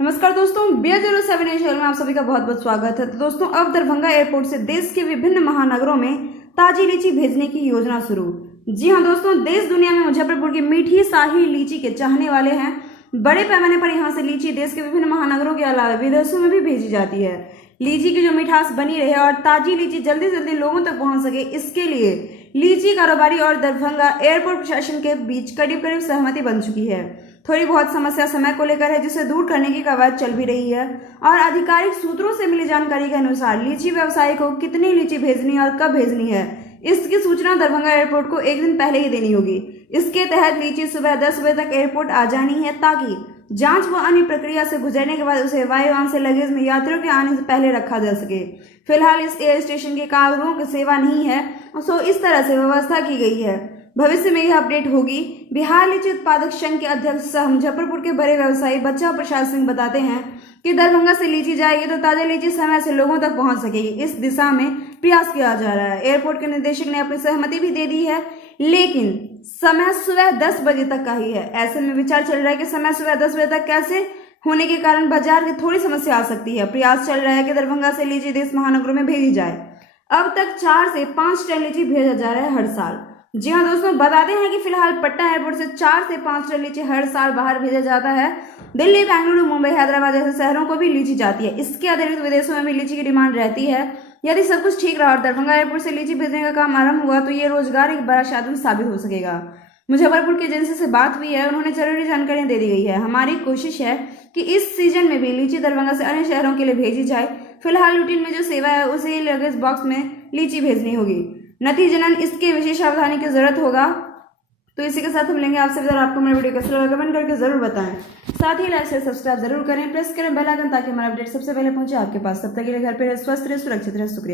नमस्कार दोस्तों, BR07 channel में आप सभी का बहुत बहुत स्वागत है। तो दोस्तों, अब दरभंगा एयरपोर्ट से देश के विभिन्न महानगरों में ताजी लीची भेजने की योजना शुरू। जी हां दोस्तों, देश दुनिया में मुजफ्फरपुर की मीठी शाही लीची के चाहने वाले हैं। बड़े पैमाने पर यहां से लीची देश के विभिन्न महानगरों के अलावा विदेशों में भी भेजी जाती है। लीची की जो मिठास बनी रहे और ताजी लीची जल्दी से जल्दी लोगों तक पहुंच सके, इसके लिए लीची कारोबारी और दरभंगा एयरपोर्ट प्रशासन के बीच करीब करीब सहमति बन चुकी है। थोड़ी बहुत समस्या समय को लेकर है, जिसे दूर करने की कवायद चल भी रही है। और आधिकारिक सूत्रों से मिली जानकारी के अनुसार लीची व्यवसायी को कितनी लीची भेजनी और कब भेजनी है, इसकी सूचना दरभंगा एयरपोर्ट को एक दिन पहले ही देनी होगी। इसके तहत लीची सुबह 10 बजे तक एयरपोर्ट आ जानी है, ताकि जांच व अन्य प्रक्रिया से गुजरने के बाद उसे वायुयान से लगेज में यात्रियों के आने से पहले रखा जा सके। फिलहाल इस एयर स्टेशन के कारों की सेवा नहीं है, सो इस तरह से व्यवस्था की गई है। भविष्य में यह अपडेट होगी। बिहार लीची उत्पादक संघ के अध्यक्ष सह मुजफ्फरपुर के बड़े व्यवसायी बच्चा प्रसाद सिंह बताते हैं कि दरभंगा से लीची जाएगी तो ताजा लीची समय से लोगों तक पहुंच सकेगी। इस दिशा में प्रयास किया जा रहा है। एयरपोर्ट के निदेशक ने अपनी सहमति भी दे दी है, लेकिन समय सुबह 10 बजे तक का ही है। ऐसे में विचार चल रहा है कि समय सुबह 10 बजे तक कैसे होने के कारण बाजार की थोड़ी समस्या आ सकती है। प्रयास चल रहा है कि दरभंगा से लीची देश महानगरों में भेजी जाए। अब तक 4 से 5 टन लीची भेजा जा रहा है हर साल। जी हाँ दोस्तों, बताते हैं कि फिलहाल पटना एयरपोर्ट से 4 से 5 टन लीची हर साल बाहर भेजा जाता है। दिल्ली, बेंगलुरु, मुंबई, हैदराबाद जैसे शहरों को भी लीची जाती है। इसके अतिरिक्त विदेशों में भी लीची की डिमांड रहती है। यदि सब कुछ ठीक रहा और दरभंगा एयरपोर्ट से लीची भेजने का काम आरंभ हुआ तो ये रोजगार एक बड़ा साधन साबित हो सकेगा। मुजफ्फरपुर की एजेंसी से बात हुई है, उन्होंने जरूरी जानकारियां दे दी गई है। हमारी कोशिश है कि इस सीजन में भी लीची दरभंगा से अन्य शहरों के लिए भेजी जाए। फिलहाल रूटीन में जो सेवा है उसे लगेज बॉक्स में लीची भेजनी होगी। नतीजतन इसके विशेष सावधानी की जरूरत होगा। तो इसी के साथ हम लेंगे आपसे विदा। आपको मेरा वीडियो कैसा लगा कमेंट करके जरूर बताएं। साथ ही लाइक से सब्सक्राइब जरूर करें, प्रेस करें बेल आइकन, ताकि हमारा अपडेट सबसे पहले पहुंचे आपके पास। तब तक के लिए घर पे रहे, स्वस्थ रहे, सुरक्षित रहे। शुक्रिया।